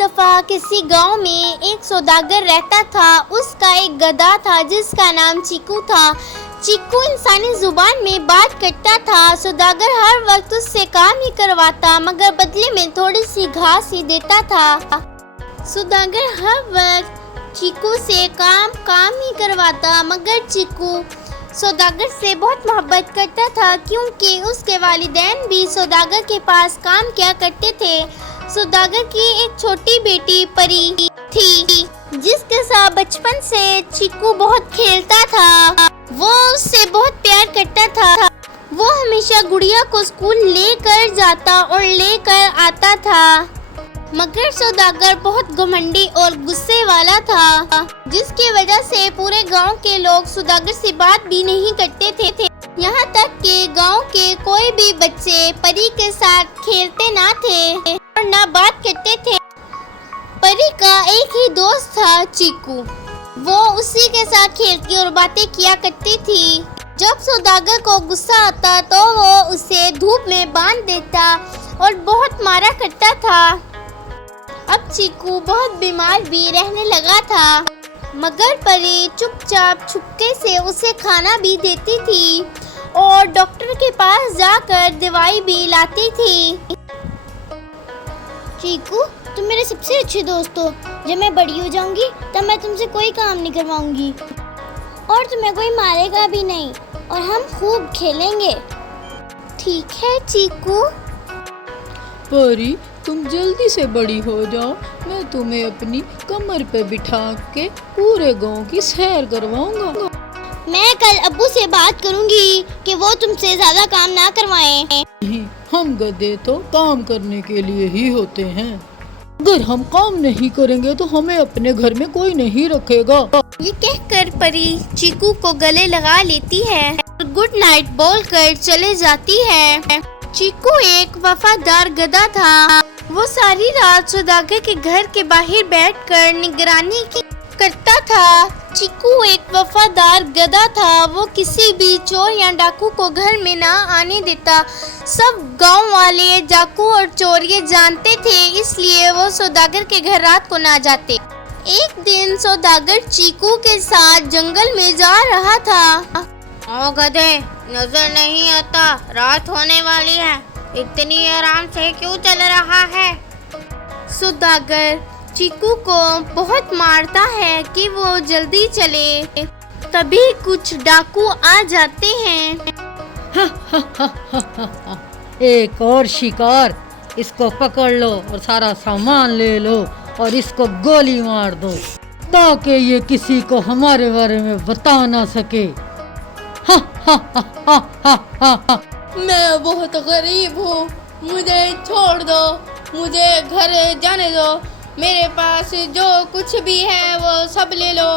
दफा किसी गांव में एक सौदागर रहता था। उसका एक गधा था जिसका नाम चीकू था। चीकू इंसानी जुबान में बात करता था। सौदागर हर वक्त उससे काम ही करवाता मगर बदले में थोड़ी सी घास ही देता था। सौदागर हर वक्त चीकू से काम ही करवाता मगर चीकू सौदागर से बहुत मोहब्बत करता था क्योंकि उसके वालिदैन भी सौदागर के पास काम किया करते थे। सौदागर की एक छोटी बेटी परी थी जिसके साथ बचपन से चीकू बहुत खेलता था। वो उससे बहुत प्यार करता था। वो हमेशा गुड़िया को स्कूल लेकर जाता और लेकर आता था मगर सौदागर बहुत घमंडी और गुस्से वाला था जिसकी वजह से पूरे गांव के लोग सौदागर से बात भी नहीं करते थे। यहाँ तक कि गांव के कोई भी बच्चे परी के साथ खेलते ना थे और ना बात करते थे। परी का एक ही दोस्त था चीकू। वो उसी के साथ खेलती और बातें किया करती थी। जब सौदागर को गुस्सा आता तो वो उसे धूप में बांध देता और बहुत मारा करता था। अब चीकू बहुत बीमार भी रहने लगा था मगर परी चुपचाप छुपके से उसे खाना भी देती थी और डॉक्टर के पास जाकर दवाई भी लाती थी। चीकू, तुम मेरे सबसे अच्छे दोस्त हो। जब मैं बड़ी हो जाऊंगी तब मैं तुमसे कोई काम नहीं करवाऊंगी और तुम्हें कोई मारेगा भी नहीं और हम खूब खेलेंगे। ठीक है चीकू। परी, तुम जल्दी से बड़ी हो जाओ। मैं तुम्हें अपनी कमर पे बिठा के पूरे गांव की सैर करवाऊंगा। मैं कल अब्बू से बात करूंगी कि वो तुमसे ज्यादा काम ना करवाएं। नहीं, हम गधे तो काम करने के लिए ही होते हैं। अगर हम काम नहीं करेंगे तो हमें अपने घर में कोई नहीं रखेगा। ये कहकर परी चीकू को गले लगा लेती है और गुड नाइट बोलकर चले जाती है। चीकू एक वफादार गधा था। वो सारी रात सौदागर के घर के बाहर बैठकर निगरानी करता था। चीकू एक वफादार गधा था। वो किसी भी चोर या डाकू को घर में ना आने देता। सब गांव वाले डाकू और चोर ये जानते थे इसलिए वो सौदागर के घर रात को ना जाते। एक दिन सौदागर चीकू के साथ जंगल में जा रहा था। ओ गधे, नजर नहीं आता रात होने वाली है। इतनी आराम से क्यों चल रहा है? सौदागर चीकू को बहुत मारता है कि वो जल्दी चले। तभी कुछ डाकू आ जाते हैं। एक और शिकार, इसको पकड़ लो और सारा सामान ले लो और इसको गोली मार दो ताकि ये किसी को हमारे बारे में बता ना सके। मैं बहुत गरीब हूँ, मुझे छोड़ दो, मुझे घर जाने दो। मेरे पास जो कुछ भी है वो सब ले लो।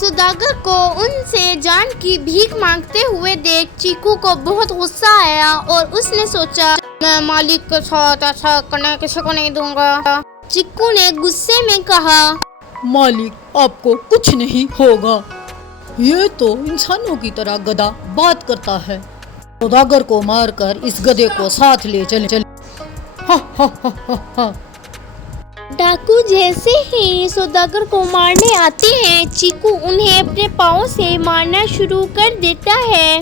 सौदागर को उनसे जान की भीख मांगते हुए देख चीकू को बहुत गुस्सा आया और उसने सोचा, मैं मालिक के साथ ऐसा करने किसी को नहीं दूंगा। चीकू ने गुस्से में कहा, मालिक, आपको कुछ नहीं होगा। ये तो इंसानों की तरह गधा बात करता है। सौदागर को मारकर इस गधे को साथ ले चले। डाकू जैसे ही सौदागर को मारने आते हैं चीकू उन्हें अपने पाँव से मारना शुरू कर देता है।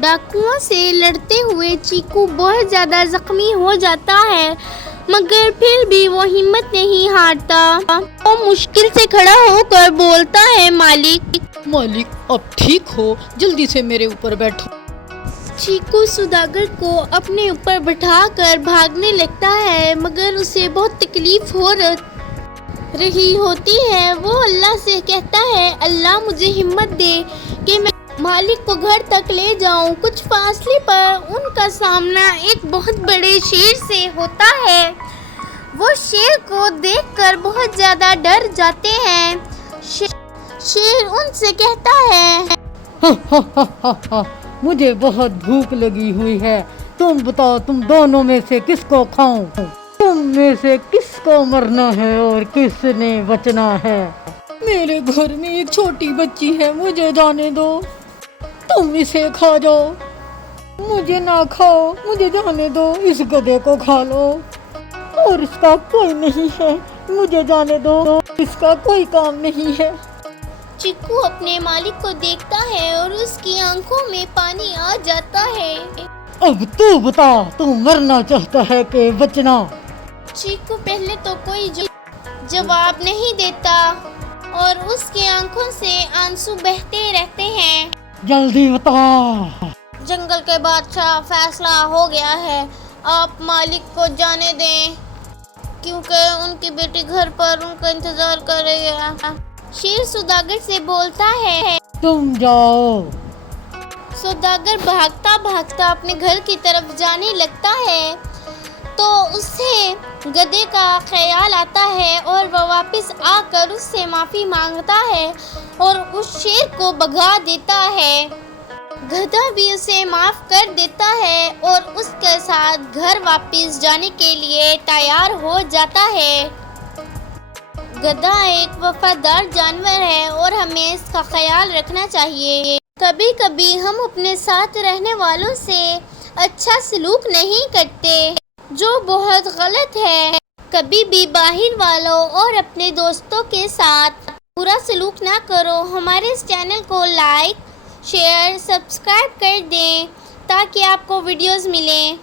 डाकुओं से लड़ते हुए चीकू बहुत ज्यादा जख्मी हो जाता है मगर फिर भी वो हिम्मत नहीं हारता। वो मुश्किल से खड़ा होकर बोलता है, मालिक, अब ठीक हो, जल्दी से मेरे ऊपर बैठो। चीकू सौदागर को अपने ऊपर बैठाकर भागने लगता है मगर उसे बहुत तकलीफ हो रही होती है। वो अल्लाह से कहता है, अल्लाह मुझे हिम्मत दे कि मैं मालिक को घर तक ले जाऊं। कुछ फासले पर उनका सामना एक बहुत बड़े शेर से होता है। वो शेर को देखकर बहुत ज्यादा डर जाते हैं। शेर उनसे कहता है, मुझे बहुत भूख लगी हुई है। तुम बताओ, तुम दोनों में से किसको खाऊं? तुम में से किसको मरना है और किसने बचना है? मेरे घर में एक छोटी बच्ची है, मुझे जाने दो। तुम इसे खा जाओ। मुझे ना खाओ, मुझे जाने दो। इस गधे को खा लो। और इसका कोई नहीं है, मुझे जाने दो, इसका कोई काम नहीं है। चिक्कू अपने मालिक को देखता है और उसकी आंखों में पानी आ जाता है। अब तू बता, तू मरना चाहता है कि बचना? चिक्कू पहले तो कोई जवाब नहीं देता और उसकी आंखों से आंसू बहते रहते हैं। जल्दी बता। जंगल के बादशाह, फैसला हो गया है, आप मालिक को जाने दें क्योंकि उनकी बेटी घर पर उनका इंतजार कर रही है। शेर सौदागर से बोलता है, तुम जाओ। सौदागर भागता भागता अपने घर की तरफ जाने लगता है तो उसे गधे का ख्याल आता है और वह वापस आकर उससे माफ़ी मांगता है और उस शेर को भगा देता है। गधा भी उसे माफ़ कर देता है और उसके साथ घर वापस जाने के लिए तैयार हो जाता है। गधा एक वफादार जानवर है और हमें इसका ख्याल रखना चाहिए। कभी कभी हम अपने साथ रहने वालों से अच्छा सलूक नहीं करते, जो बहुत गलत है। कभी भी बाहर वालों और अपने दोस्तों के साथ बुरा सलूक ना करो। हमारे इस चैनल को लाइक, शेयर, सब्सक्राइब कर दें ताकि आपको वीडियोस मिलें।